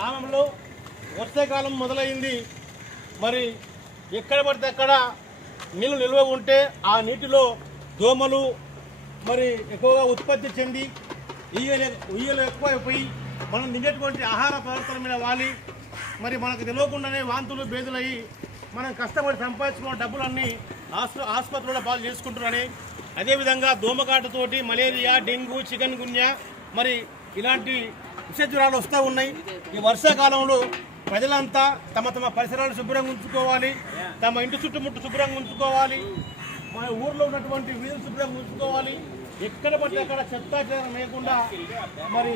గ్రామంలో వర్షాకాలం మొదలైంది. మరి ఎక్కడ పడితే అక్కడ నీళ్ళు నిల్వ ఉంటే ఆ నీటిలో దోమలు మరి ఎక్కువగా ఉత్పత్తి చెంది ఈయలు ఈయలు ఎక్కువైపోయి మనం తినేటువంటి ఆహార పదార్థాల మీద వాలి. మరి మనకు తెలియకుండానే వాంతులు బేదులయ్యి మనం కష్టపడి సంపాదించుకున్న డబ్బులన్నీ ఆస్ప ఆసుపత్రిలో పాలు చేసుకుంటున్నారని అదేవిధంగా దోమకాటుతోటి మలేరియా డెంగ్యూ చికెన్ గున్యా మరి ఇలాంటి విషజ్వరాలు వస్తూ ఉన్నాయి. ఈ వర్షాకాలంలో ప్రజలంతా తమ తమ పరిసరాలు శుభ్రంగా ఉంచుకోవాలి. తమ ఇంటి చుట్టుముట్టు శుభ్రంగా ఉంచుకోవాలి. మన ఊర్లో ఉన్నటువంటి వీధులు శుభ్రంగా ఉంచుకోవాలి. ఎక్కడ పడితే అక్కడ చెత్తాచారం లేకుండా మరి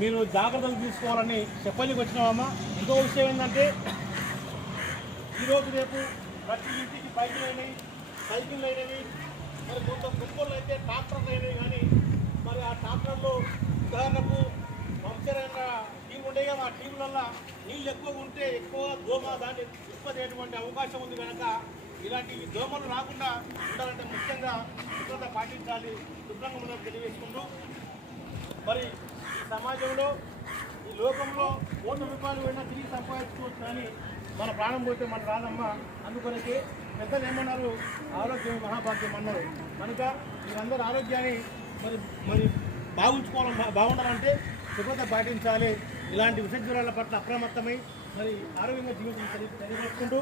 మీరు జాగ్రత్తలు తీసుకోవాలని చెప్పడానికి వచ్చినామమ్మా. ఇంకో విషయం ఏంటంటే ఈరోజు రేపు ప్రతి ఇంటికి బైకులు అయినవి సైకిళ్ళు అయినవి మరి కొంత గుంపులు అయితే ట్రాక్టర్లు అయినవి కానీ మరి ఆ ట్రాక్టర్లో ఉదాహరణకు ఆశ్చర్యంగా టీం ఉండేగా మా టీంలల్లో నీళ్ళు ఎక్కువ ఉంటే ఎక్కువ దోమ దాన్ని ఉత్పత్తి అవకాశం ఉంది కనుక ఇలాంటి దోమలు రాకుండా ఉండాలంటే ముఖ్యంగా శుభ్రత పాటించాలి శుభ్రంగా ఉండాలని తెలియజేసుకుంటూ. మరి ఈ సమాజంలో ఈ లోకంలో కోట్ల రూపాయలు పోయినా తిరిగి సంపాదించుకోవచ్చు కానీ మన ప్రాణం పోతే మన రాదమ్మా అందుకొనకి పెద్దలు ఏమన్నారు? ఆరోగ్యం మహాభాగ్యం అన్నారు. కనుక మీరందరూ ఆరోగ్యాన్ని మరి మరి బాగుంచుకోవాలి బాగుండాలంటే శుభ్రత పాటించాలి. ఇలాంటి విషజ్వరాల పట్ల అప్రమత్తమై మరి ఆరోగ్యంగా జీవితం తెలియజేసుకుంటూ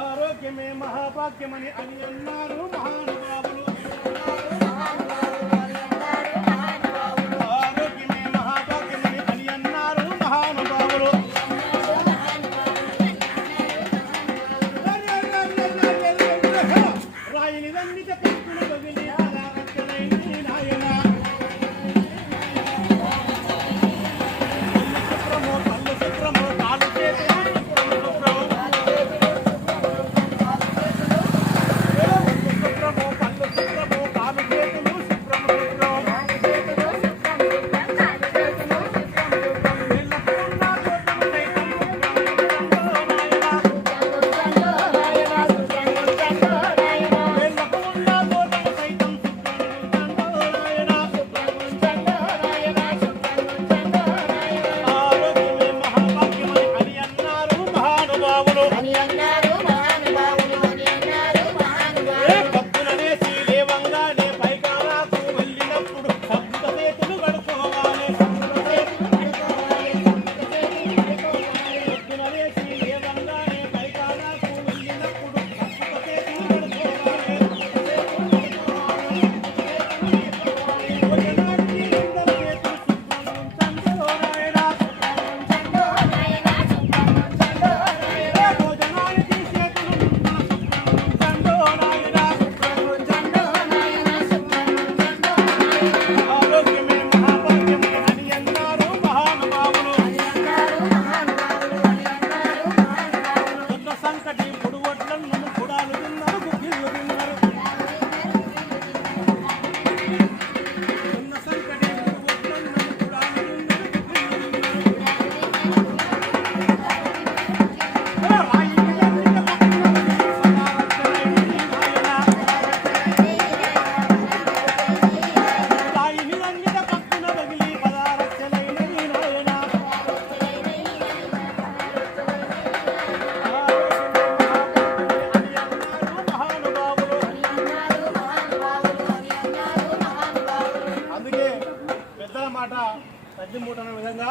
ఆరోగ్యమే మహాభాగ్యమని అని అన్నారు మహానుభావులు. రాయలివన్నీ పెట్టుకుని పద్దెనిమిది విధంగా